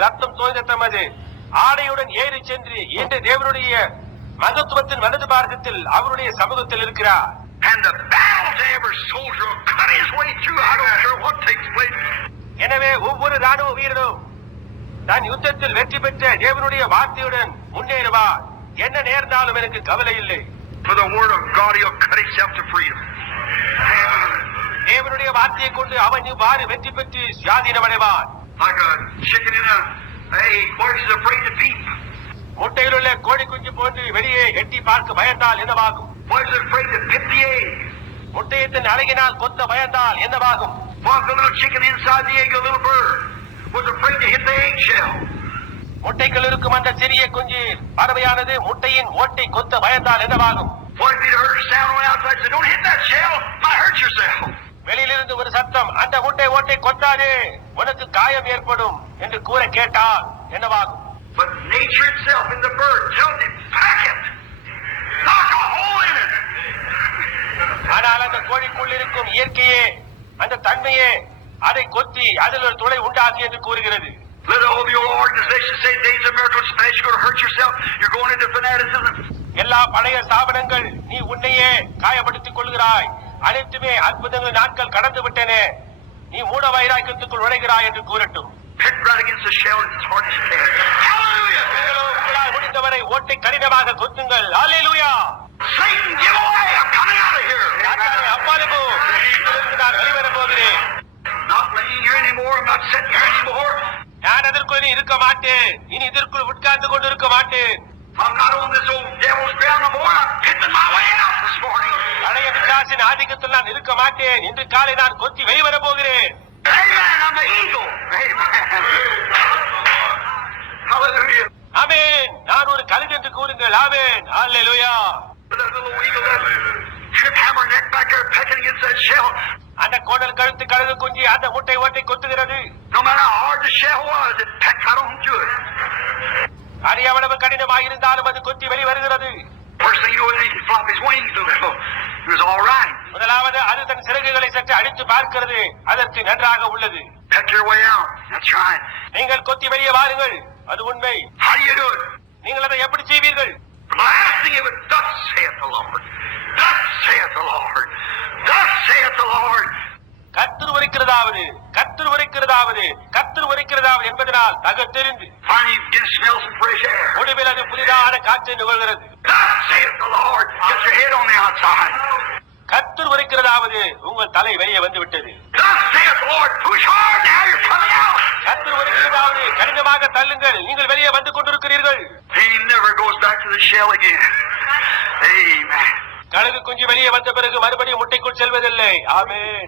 ரத்தம் தோய்ந்த தமது ஆடையுடன் ஏறி சென்று இன்று தேவனுடைய மகத்துவத்தின் வலது மார்க்கத்தில் அவருடைய சமூகத்தில் இருக்கிறார். எனவே ஒவ்வொரு ராணுவ வீரனும் தன் யுத்தத்தில் வெற்றி பெற்ற தேவனுடைய வார்த்தையுடன் முன்னேறுவார். என்ன நேர்ந்தாலும் எனக்கு கவலை இல்லை. தேவனுடைய வார்த்தையை கொண்டு அவன் இவ்வாறு வெற்றி பெற்று சுயாதீனமடைவான். முட்டையில் உள்ள கோழி குஞ்சு போன்று வெளியே எட்டி பார்க்க பயந்தால் என்னவாகும்? முட்டையத்தின் அழகினால் கொத்த பயந்தால் என்னவாகும்? முட்டைகள் இருக்கும் அந்த சிறிய குஞ்சு பறவையானது முட்டையின் ஓட்டை கொத்த பயந்தால் என்னவாகும்? வெளியிலிருந்து ஒரு சத்தம், அந்த முட்டை ஓட்டை கொத்தாதே, உனக்கு காயம் ஏற்படும் என்று கூற கேட்டால் என்னவாகும்? ஆனால் அந்த கோழிக்குள் இருக்கும் இயற்கையே, அந்த தன்மையே அதை கொத்தி அதில் ஒரு துளை உண்டாக்கி என்று கூறுகிறது. எல்லா பழைய ஸ்தாபனங்கள், நீ உன்னையே காயப்படுத்திக் கொள்கிறாய், அனைத்துமே அற்புதங்கள் நாட்கள் கடந்து விட்டன, நீ மூட வைராக்கியத்துக்குள் நுழைகிறாய் என்று கூறட்டும். உங்களால் முடிந்தவரை ஓட்டை கடினமாக கொத்துங்கள். அல்லேலூயா. அப்பாலே போ, நான் வெளிவரப் போகிறேன். நான் அதற்குள் இருக்க மாட்டேன், இனி இதற்குள் உட்கார்ந்து கொண்டு இருக்க மாட்டேன். பழைய பிசாசின் ஆதிக்கத்தில் நான் இருக்க மாட்டேன். இன்று காலை நான் கொத்தி வெளிவர போகிறேன். ஆமென். நான் ஒரு கழுகு என்று கூறுங்கள். ஆமென். அல்லேலூயா. அந்த கோடல் கழுத்து கழுகு குஞ்சு அந்த முட்டை ஓட்டை கொத்துகிறது. அது எவ்வளவு கடினமாக இருந்தாலும் அது கொத்தி வெளிவருகிறது. முதலாவது அது தன் சிறகுகளை சற்று அடித்து பார்க்கிறது, அதற்கு நன்றாக உள்ளது. நீங்கள் கொத்தி வெளியே வாருங்கள், அது உண்மை. நீங்கள் அதை எப்படி செய்வீர்கள்? கர்த்தர் உரைக்கிறதாவது, கர்த்தர் உரைக்கிறதாவது, கர்த்தர் உரைக்கிறதாவது என்பதனால் தகத்தெறிந்து முடிவில் அது புதிதான காற்றை நுகர்கிறது. கர்த்தர் உரைக்கிறதாவது, உங்கள் தலை வெளியே வந்து விட்டது. கர்த்தர் உரைக்கிறதாவது, கடினமாக தள்ளுங்கள், நீங்கள் வெளியே வந்து கொண்டிருக்கிறீர்கள். கழுகு குஞ்சு வெளியே வந்த பிறகு மறுபடியும் முட்டைக்குள் செல்வதில்லை. ஆமென்.